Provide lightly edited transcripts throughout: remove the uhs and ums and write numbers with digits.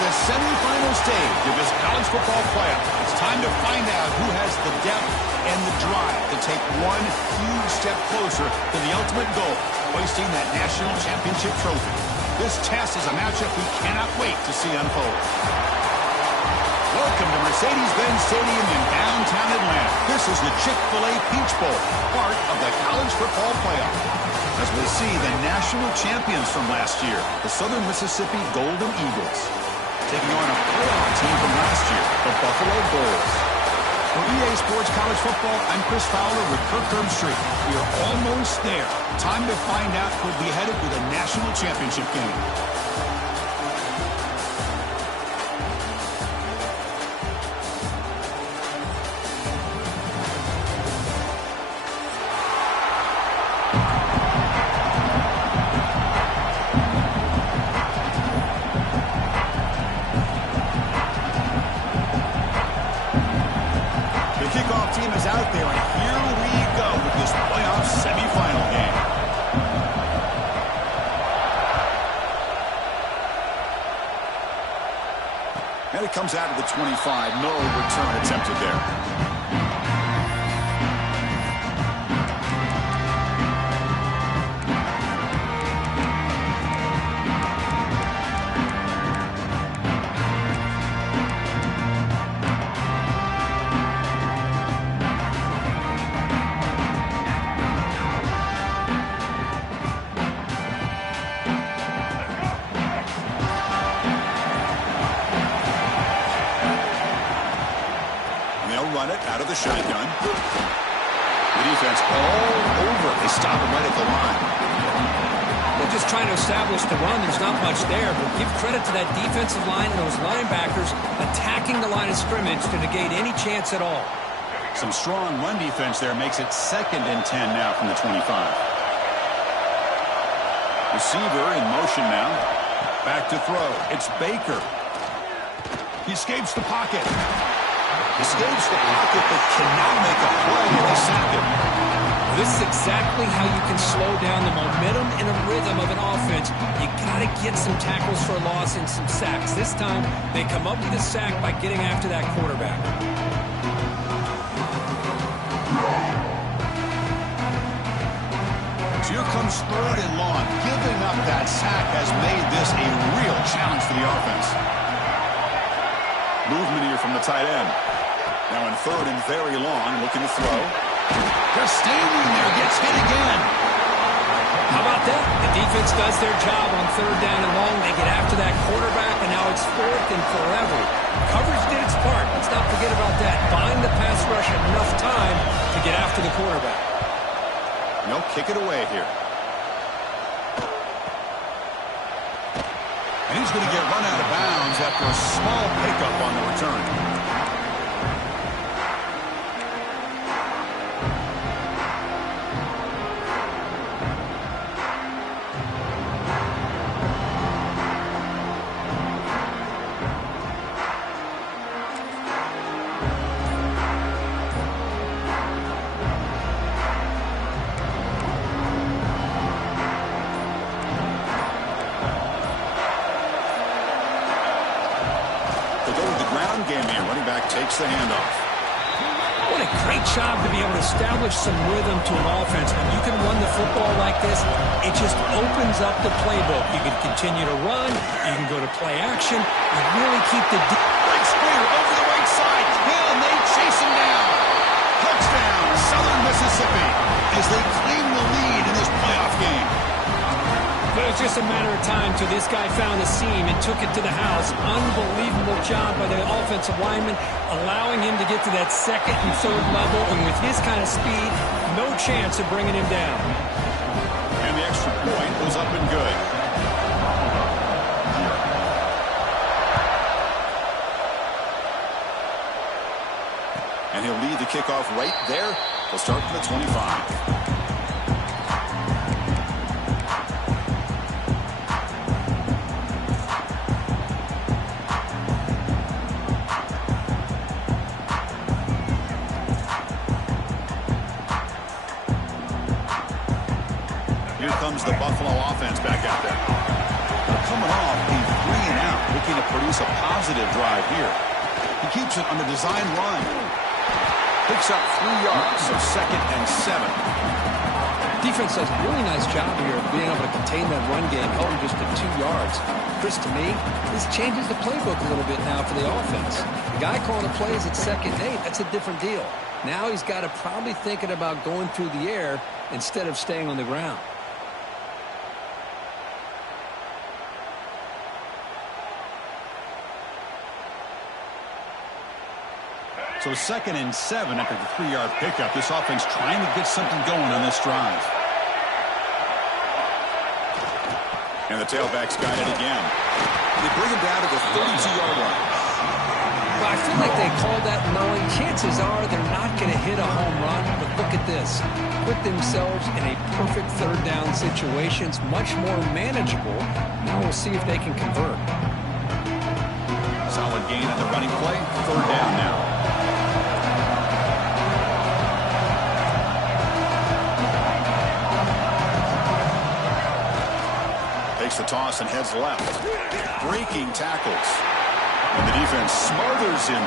the semifinal stage of this college football playoff. It's time to find out who has the depth and the drive to take one huge step closer to the ultimate goal, hoisting that national championship trophy. This test is a matchup we cannot wait to see unfold. Welcome to Mercedes-Benz Stadium in downtown Atlanta. This is the Chick-fil-A Peach Bowl, part of the college football playoff. As we see the national champions from last year, the Southern Mississippi Golden Eagles, taking on a playoff team from last year, the Buffalo Bulls. For EA Sports College Football, I'm Chris Fowler with Kirk Herbstreit. We are almost there. Time to find out who'll be headed to the national championship game. Team is out there, and here we go with this playoff semifinal game. And it comes out of the 25. No return attempted there. Run it out of the shotgun. The defense all over. They stop him right at the line. They're just trying to establish the run. There's not much there, but give credit to that defensive line and those linebackers attacking the line of scrimmage to negate any chance at all. Some strong run defense there makes it 2nd and 10 now from the 25. Receiver in motion now. Back to throw. It's Baker. He escapes the pocket. Escapes the pocket, but cannot make a play, and they sack him. This is exactly how you can slow down the momentum and a rhythm of an offense. You got to get some tackles for a loss and some sacks. This time, they come up with a sack by getting after that quarterback. So here comes 3rd and long. Giving up that sack has made this a real challenge for the offense. Movement here from the tight end. Now in 3rd and very long, looking to throw. Just standing there, gets hit again. How about that? The defense does their job on 3rd down and long. They get after that quarterback, and now it's 4th and forever. Coverage did its part. Let's not forget about that. Bind the pass rush enough time to get after the quarterback. No, kick it away here. And he's going to get run out of bounds after a small pickup on the return. Game here. Running back takes the handoff. What a great job to be able to establish some rhythm to an offense. When you can run the football like this, it just opens up the playbook. You can continue to run. You can go to play action. You really keep the... Big spear over the right side. Hill, and they chase him down. Touchdown, Southern Mississippi, as they claim the lead in this playoff game. But it was just a matter of time till this guy found the seam and took it to the house. Unbelievable job by the offensive lineman, allowing him to get to that 2nd and 3rd level. And with his kind of speed, no chance of bringing him down. And the extra point was up and good. And he'll lead the kickoff right there. He'll start from the 25. Here comes the Buffalo offense back out there. They're coming off a 3-and-out. looking to produce a positive drive here. He keeps it on the design run. Picks up 3 yards, so 2nd and 7. Defense does a really nice job here of being able to contain that run game, held him just to 2 yards. Chris, to me, this changes the playbook a little bit now for the offense. The guy calling the plays at 2nd and 8, that's a different deal. Now he's got to probably thinking about going through the air instead of staying on the ground. So 2nd and 7 after the 3-yard pickup. This offense trying to get something going on this drive. And the tailback's got it again. They bring him down to the 32-yard line. Well, I feel like they called that knowing chances are they're not going to hit a home run. But look at this. Put themselves in a perfect 3rd down situation. It's much more manageable. Now we'll see if they can convert. Solid gain on the running play. 3rd down now. Takes the toss and heads left. Breaking tackles. And the defense smothers him.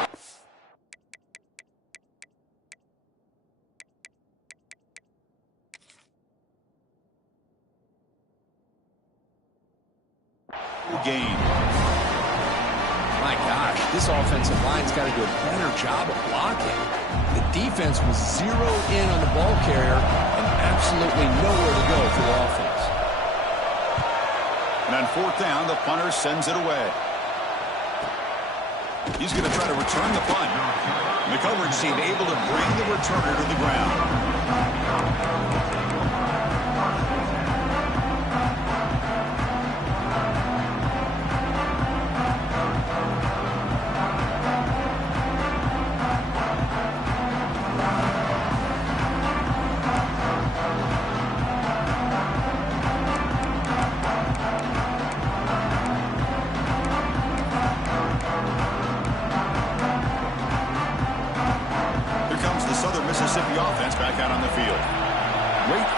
Gain. My gosh, this offensive line's got to do a better job of blocking. The defense was zeroed in on the ball carrier and absolutely nowhere to go for the offense. And on 4th down, the punter sends it away. He's going to try to return the punt. And the coverage team able to bring the returner to the ground.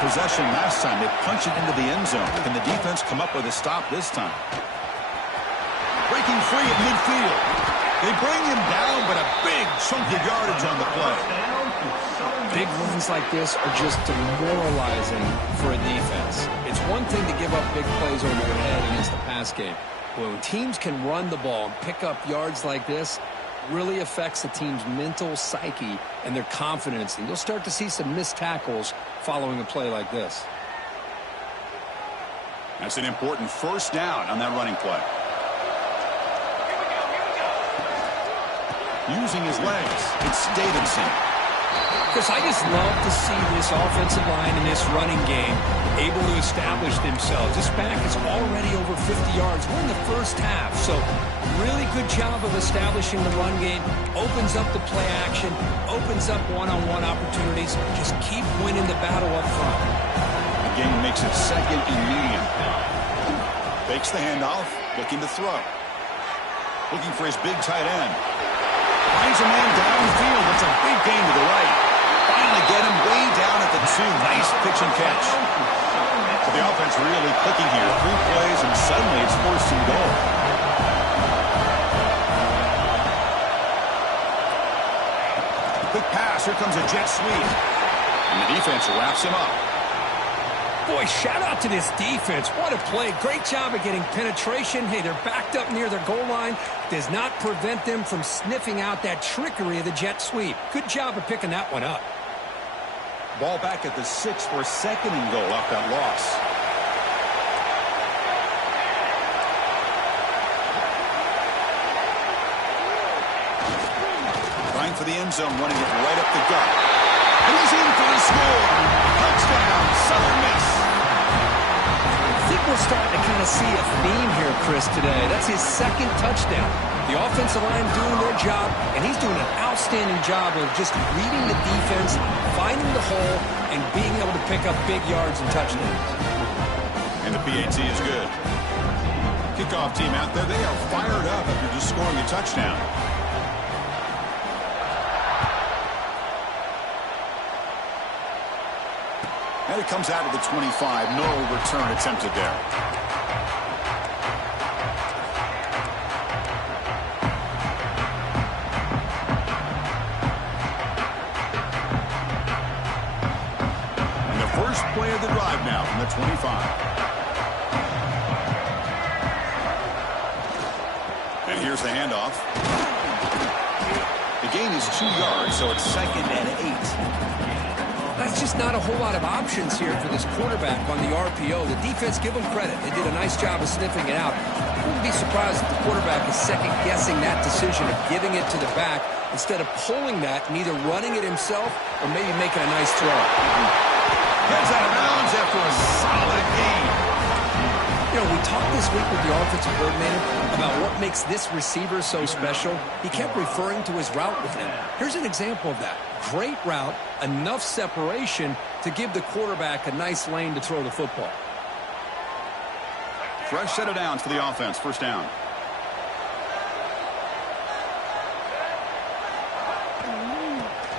Possession last time. They punch it into the end zone. Can the defense come up with a stop this time? Breaking free at midfield. They bring him down, but a big chunk of yardage on the play. Big runs like this are just demoralizing for a defense. It's one thing to give up big plays over your head against the pass game. But when teams can run the ball and pick up yards like this, really affects the team's mental psyche and their confidence. And you'll start to see some missed tackles following a play like this. That's an important 1st down on that running play. Using his legs, it's Davidson. Chris, I just love to see this offensive line and this running game able to establish themselves. This back is already over 50 yards. We're in the 1st half, so really good job of establishing the run game. Opens up the play action, opens up one-on-one opportunities. Just keep winning the battle up front. The game makes it 2nd and medium. Fakes the handoff, looking to throw. Looking for his big tight end. Finds a man downfield. It's a big gain to the right. Finally get him way down at the 2. Nice pitch and catch. But the offense really clicking here. 3 plays, and suddenly it's 1st and goal. Quick pass. Here comes a jet sweep. And the defense wraps him up. Boy, shout out to this defense. What a play. Great job of getting penetration. Hey, they're backed up near their goal line. Does not prevent them from sniffing out that trickery of the jet sweep. Good job of picking that one up. Ball back at the 6 for a 2nd and goal off that loss. Trying for the end zone, running it right up the gut. And he's in for the score. Touchdown, Southern Miss. I think we're starting to kind of see a theme here, Chris, today. That's his 2nd touchdown. The offensive line doing their job, and he's doing an outstanding job of just reading the defense, finding the hole, and being able to pick up big yards and touchdowns. And the PAT is good. Kickoff team out there, they are fired up after just scoring a touchdown. And it comes out of the 25. No return attempted there. first play of the drive now from the 25. And here's the handoff. The gain is 2 yards, so it's 2nd and 8. That's just not a whole lot of options here for this quarterback on the RPO. The defense, give them credit. They did a nice job of sniffing it out. I wouldn't be surprised if the quarterback is second-guessing that decision of giving it to the back instead of pulling that and either running it himself or maybe making a nice throw. Heads out of bounds after a solid gain. You know, we talked this week with the offensive coordinator about what makes this receiver so special. He kept referring to his route with him. Here's an example of that. Great route, enough separation to give the quarterback a nice lane to throw the football. Fresh set of downs for the offense. First down.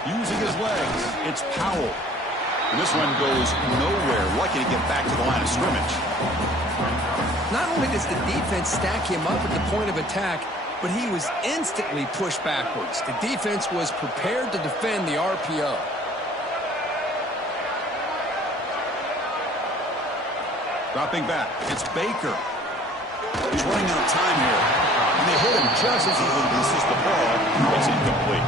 Using his legs, it's Powell. And this one goes nowhere. Lucky to get back to the line of scrimmage. Not only does the defense stack him up at the point of attack, but he was instantly pushed backwards. The defense was prepared to defend the RPO. Dropping back, it's Baker. He's running out of time here. And they hit him just as he releases the ball. It's incomplete.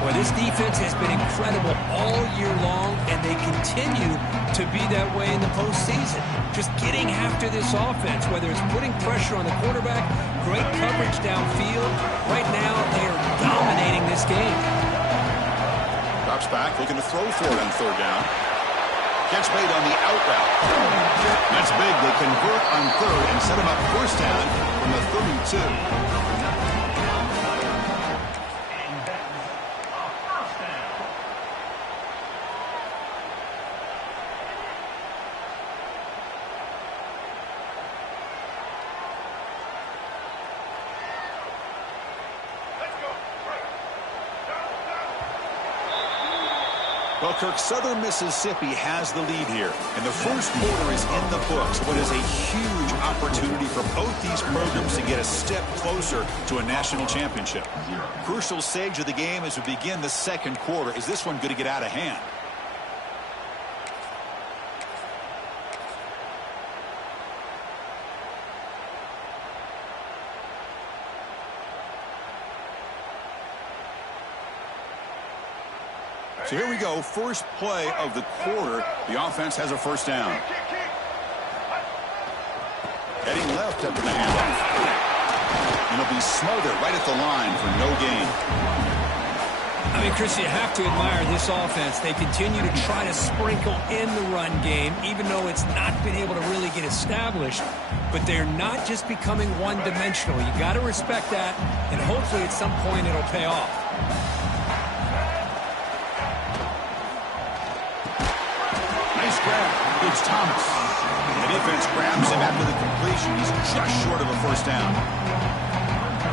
Well, this defense has been incredible all year long, and they continue to be that way in the postseason. Just getting after this offense, whether it's putting pressure on the quarterback, great coverage downfield. Right now, they are dominating this game. Drops back, looking to throw for it on 3rd down. Catch made on the out route. That's big. They convert on 3rd and set him up 1st down from the 32. Well, Kirk, Southern Mississippi has the lead here, and the first quarter is in the books. What is a huge opportunity for both these programs to get a step closer to a national championship. Crucial stage of the game as we begin the 2nd quarter. Is this one going to get out of hand? So here we go, first play of the quarter. The offense has a 1st down. Heading left after the handoff. And it'll be smothered right at the line for no gain. I mean, Chris, you have to admire this offense. They continue to try to sprinkle in the run game, even though it's not been able to really get established. But they're not just becoming one-dimensional. You got to respect that, and hopefully at some point it'll pay off. It's Thomas. The defense grabs him after the completion. He's just short of a 1st down.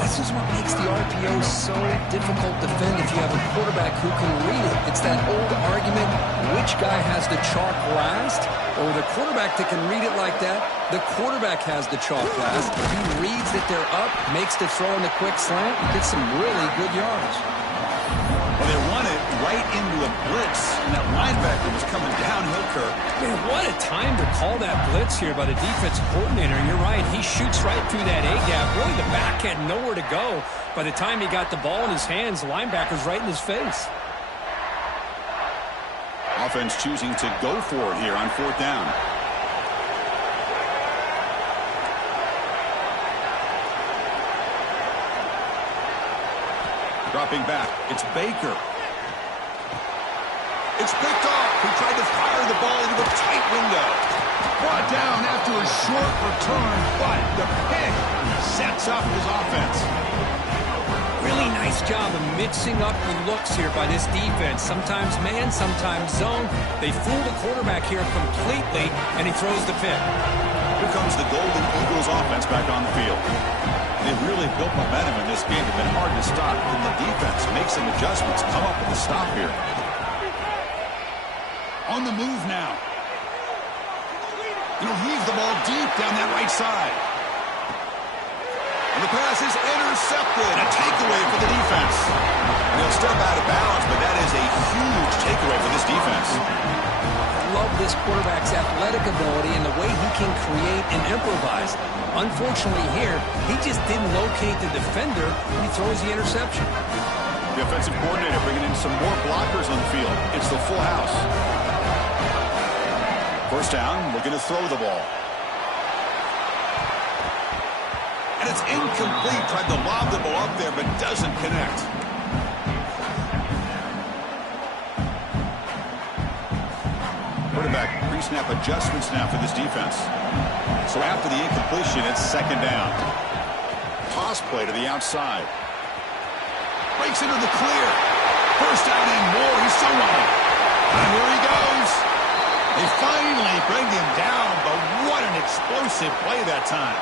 This is what makes the RPO so difficult to defend if you have a quarterback who can read it. It's that old argument, which guy has the chalk last? Or the quarterback that can read it like that, the quarterback has the chalk last. He reads that they're up, makes the throw in the quick slant, and gets some really good yards. Well, they run it right into a blitz, and that linebacker was coming downhill, Kirk. Man, what a time to call that blitz here by the defensive coordinator. And you're right, he shoots right through that A-gap. Really, the back had nowhere to go. By the time he got the ball in his hands, the linebacker's right in his face. Offense choosing to go for it here on 4th down. Dropping back, it's Baker. It's picked off. He tried to fire the ball into a tight window. Brought down after a short return, but the pick sets up his offense. Really nice job of mixing up the looks here by this defense. Sometimes man, sometimes zone. They fool the quarterback here completely, and he throws the pick. Here comes the Golden Eagles offense back on the field. They've really built momentum in this game. It's been hard to stop. And the defense makes some adjustments, come up with a stop here. On the move now. He'll heave the ball deep down that right side. And the pass is intercepted. A takeaway for the defense. And he'll step out of bounds, but that is a huge takeaway for this defense. I love this quarterback's athletic ability and the way he can create and improvise. Unfortunately here, he just didn't locate the defender when he throws the interception. The offensive coordinator bringing in some more blockers on the field. It's the full house. First down, looking to throw the ball. And it's incomplete. Tried to lob the ball up there, but doesn't connect. Quarterback pre-snap adjustments now for this defense. So after the incompletion, it's second down. Toss play to the outside. Breaks into the clear. First down and more. He's so running. And here he goes. They finally bring him down, but what an explosive play that time.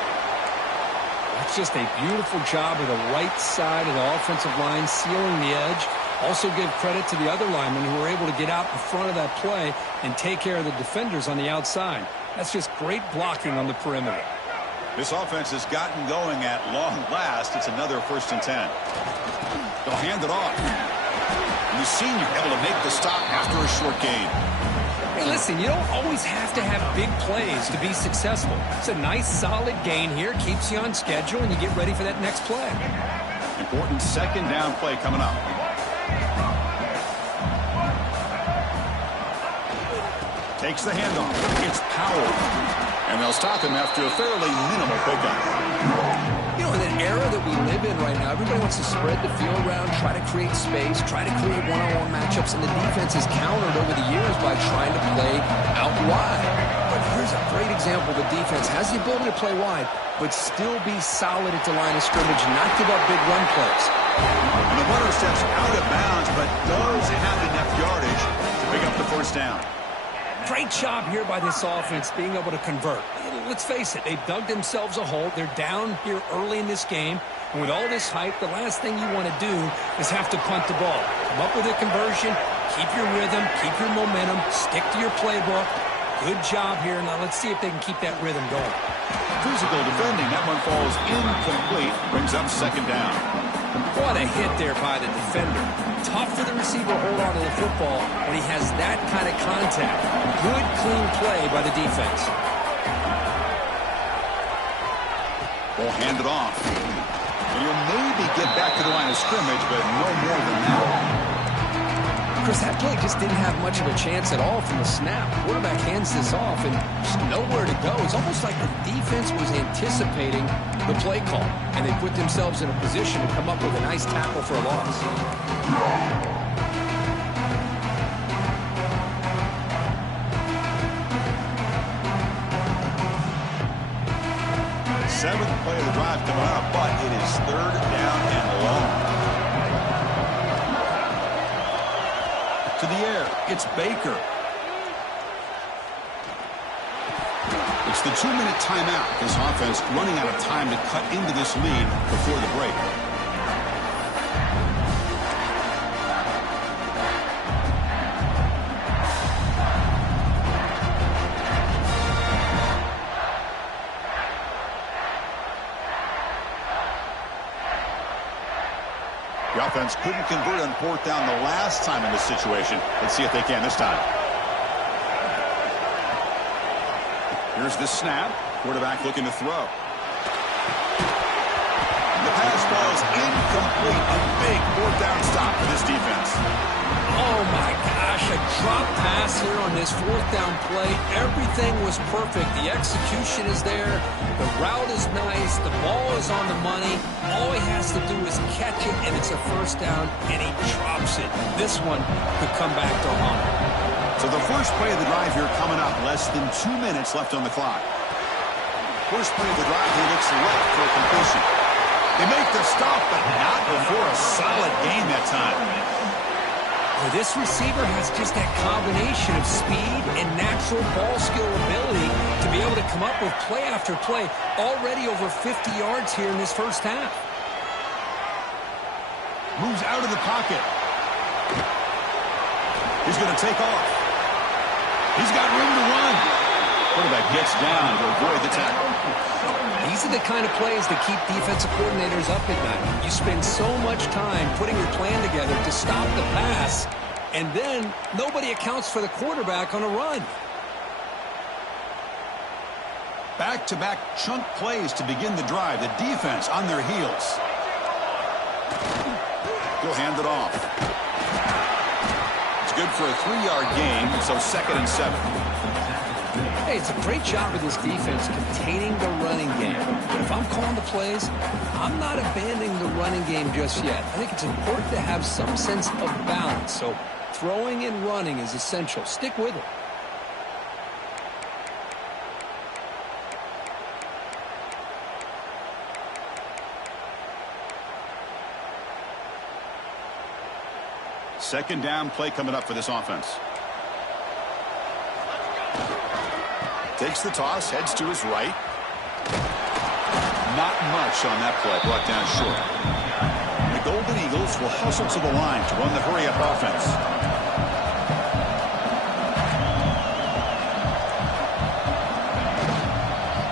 That's just a beautiful job of the right side of the offensive line, sealing the edge. Also give credit to the other linemen who were able to get out in front of that play and take care of the defenders on the outside. That's just great blocking on the perimeter. This offense has gotten going at long last. It's another 1st and 10. They'll hand it off. And the senior able to make the stop after a short gain. Hey, listen, you don't always have to have big plays to be successful. It's a nice, solid gain here. Keeps you on schedule, and you get ready for that next play. Important second down play coming up. Takes the handoff. It's Powell. And they'll stop him after a fairly minimal pickup. You know, in an era that we live in right now, everybody wants to spread the field around, try to create space, try to create one-on-one matchups, and the defense has countered over the years by trying to play out wide. But here's a great example. The defense has the ability to play wide, but still be solid at the line of scrimmage, not give up big run plays. And the runner steps out of bounds, but does have enough yardage to pick up the first down. Great job here by this offense being able to convert. Let's face it, they've dug themselves a hole. They're down here early in this game. And with all this hype, the last thing you want to do is have to punt the ball. Come up with a conversion, keep your rhythm, keep your momentum, stick to your playbook. Good job here. Now let's see if they can keep that rhythm going. Physical defending. That one falls incomplete. Brings up second down. What a hit there by the defender. Tough for the receiver to hold on to the football when he has that kind of contact. Good, clean play by the defense. Ball handed off. And he'll maybe get back to the line of scrimmage, but no more than that. Chris, that play just didn't have much of a chance at all from the snap. Quarterback hands this off and just nowhere to go. It's almost like the defense was anticipating the play call, and they put themselves in a position to come up with a nice tackle for a loss. Seventh play of the drive coming up, but it is third down and long. To the air, it's Baker. It's the 2-minute timeout. This offense running out of time to cut into this lead before the break. The offense couldn't convert on 4th down the last time in this situation. Let's see if they can this time. Here's the snap. Quarterback looking to throw. The pass ball is incomplete. A big 4th down stop for this defense. Oh, my gosh. A drop pass here on this 4th down play. Everything was perfect. The execution is there. The route is nice. The ball is on the money. All he has to do is catch it, and it's a first down, and he drops it. This one could come back to haunt him. So the first play of the drive here coming up. Less than 2 minutes left on the clock. First play of the drive, he looks left for a completion. They make the stop, but not before a solid gain that time. Well, this receiver has just that combination of speed and natural ball skill ability to be able to come up with play after play. Already over 50 yards here in this first half. Moves out of the pocket. He's going to take off. He's got room to run. Quarterback gets down to avoid the tackle. These are the kind of plays that keep defensive coordinators up at night. You spend so much time putting your plan together to stop the pass, and then nobody accounts for the quarterback on a run. Back-to-back chunk plays to begin the drive. The defense on their heels. He'll hand it off. It's good for a 3-yard gain, so 2nd and 7. Hey, it's a great job of this defense containing the running game. But if I'm calling the plays, I'm not abandoning the running game just yet. I think it's important to have some sense of balance. So throwing and running is essential. Stick with it. Second down play coming up for this offense. Takes the toss, heads to his right. Not much on that play, brought down short. The Golden Eagles will hustle to the line to run the hurry-up offense.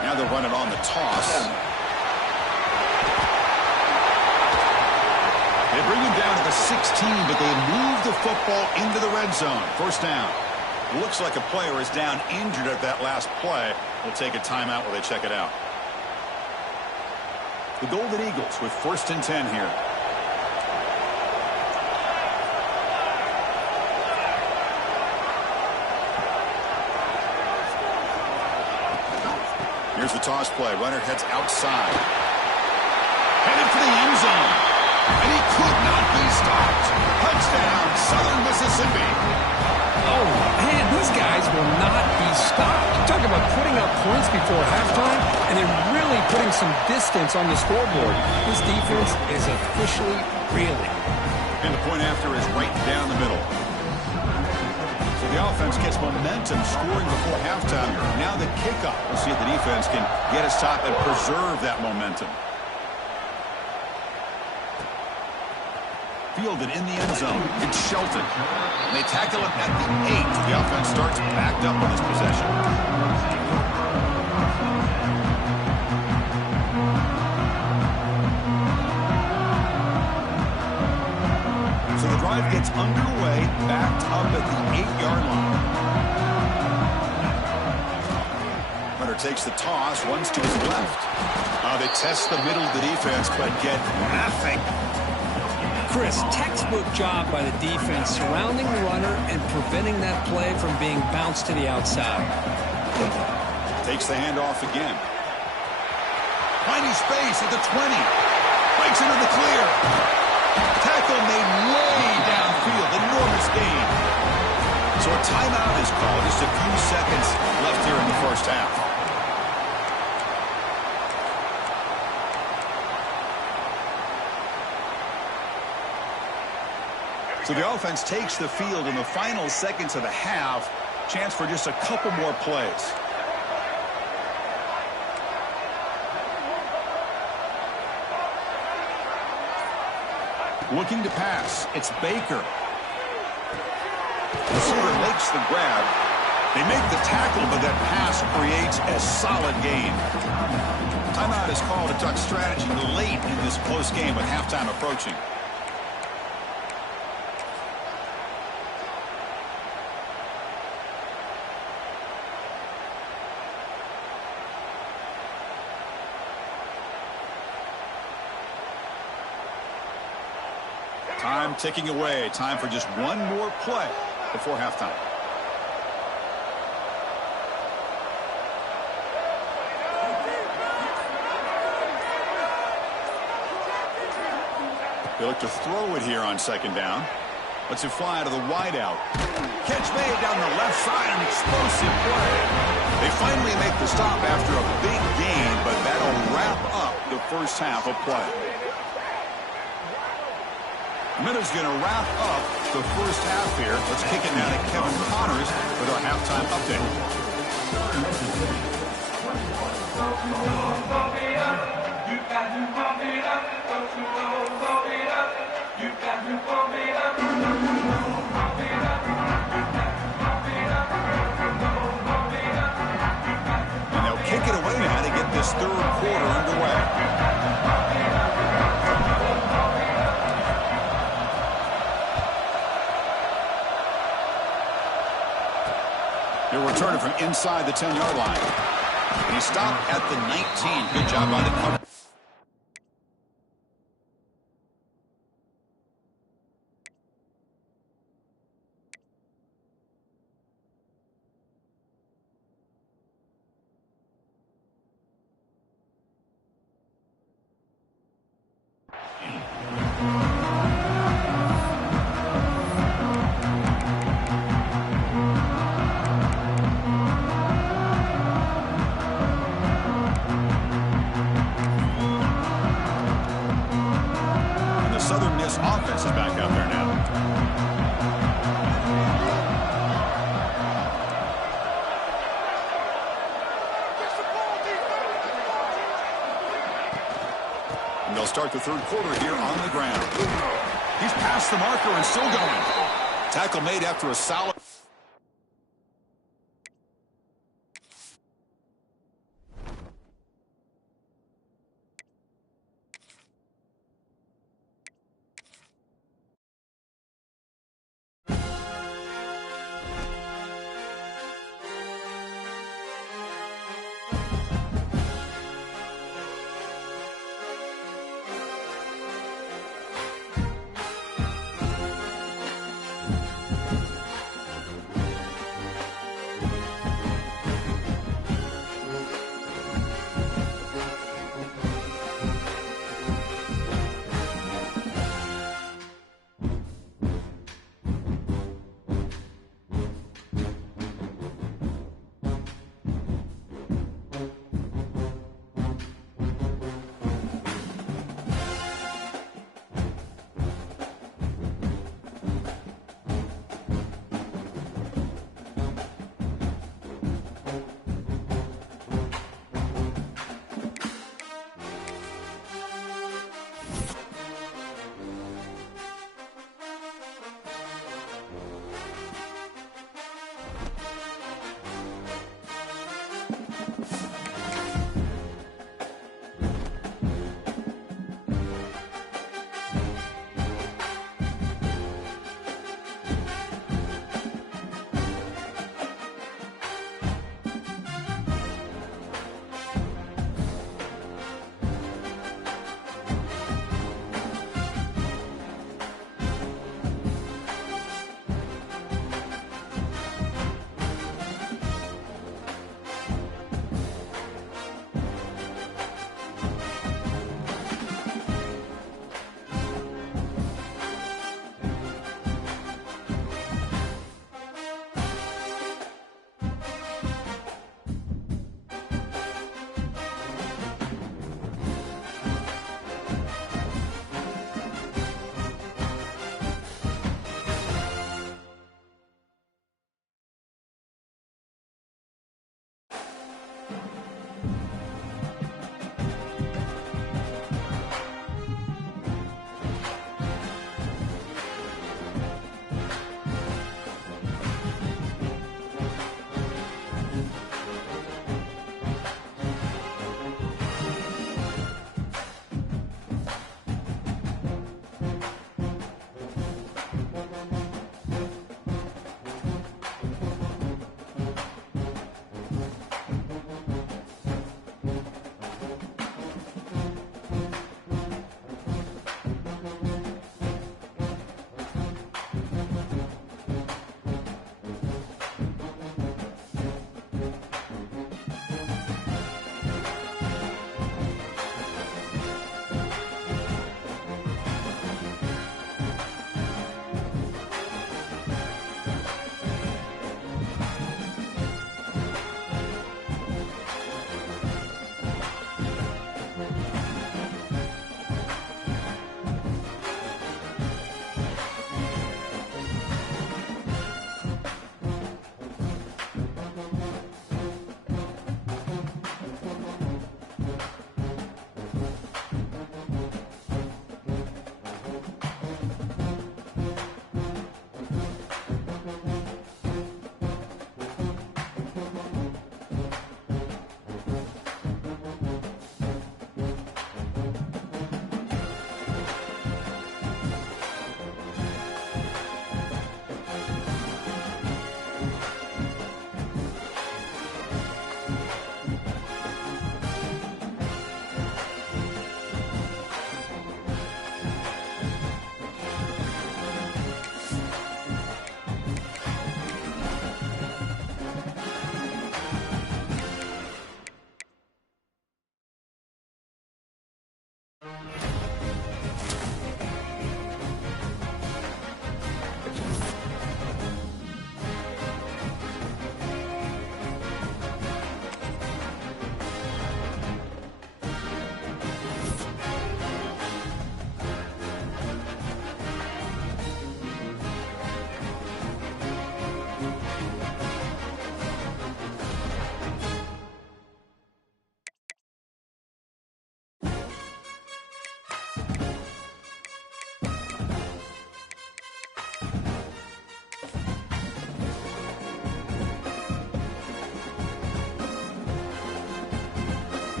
Now they'll run it on the toss. They bring him down to the 16, but they move the football into the red zone. First down. Looks like a player is down injured at that last play. We'll take a timeout while they check it out. The Golden Eagles with 1st and 10 here. Here's the toss play. Runner heads outside. Headed for the end zone. And he could not be stopped. Touchdown, Southern Mississippi. Oh, man, these guys will not be stopped. You talk about putting up points before halftime, and they're really putting some distance on the scoreboard. This defense is officially reeling. And the point after is right down the middle. So the offense gets momentum scoring before halftime. Now the kickoff. We'll see if the defense can get a stop and preserve that momentum. Fielded in the end zone. It's Shelton. And they tackle him at the 8. The offense starts backed up on this possession. So the drive gets underway, backed up at the 8-yard line. Hunter takes the toss, runs to his left. They test the middle of the defense, but get nothing. Chris, textbook job by the defense surrounding the runner and preventing that play from being bounced to the outside. Takes the handoff again. Finding space at the 20. Breaks into the clear. Tackle made way downfield. Enormous gain. So a timeout is called. Just a few seconds left here in the first half. So the offense takes the field in the final seconds of the half. Chance for just a couple more plays. Looking to pass. It's Baker. Receiver makes the grab. They make the tackle, but that pass creates a solid gain. Timeout is called to talk strategy late in this close game with halftime approaching. Time ticking away. Time for just one more play before halftime. They look to throw it here on second down. Lets it fly to the wideout. Catch made down the left side, an explosive play. They finally make the stop after a big gain, but that'll wrap up the first half of play. Minutes going to wrap up the first half here. Let's kick it down to Kevin Connors with our halftime update. And they'll kick it away now to get this third quarter underway. They're returning from inside the 10-yard line. He stopped at the 19. Good job by the cover. Southern Miss offense is back out there now. And they'll start the third quarter here on the ground. He's past the marker and still going. Tackle made after a solid.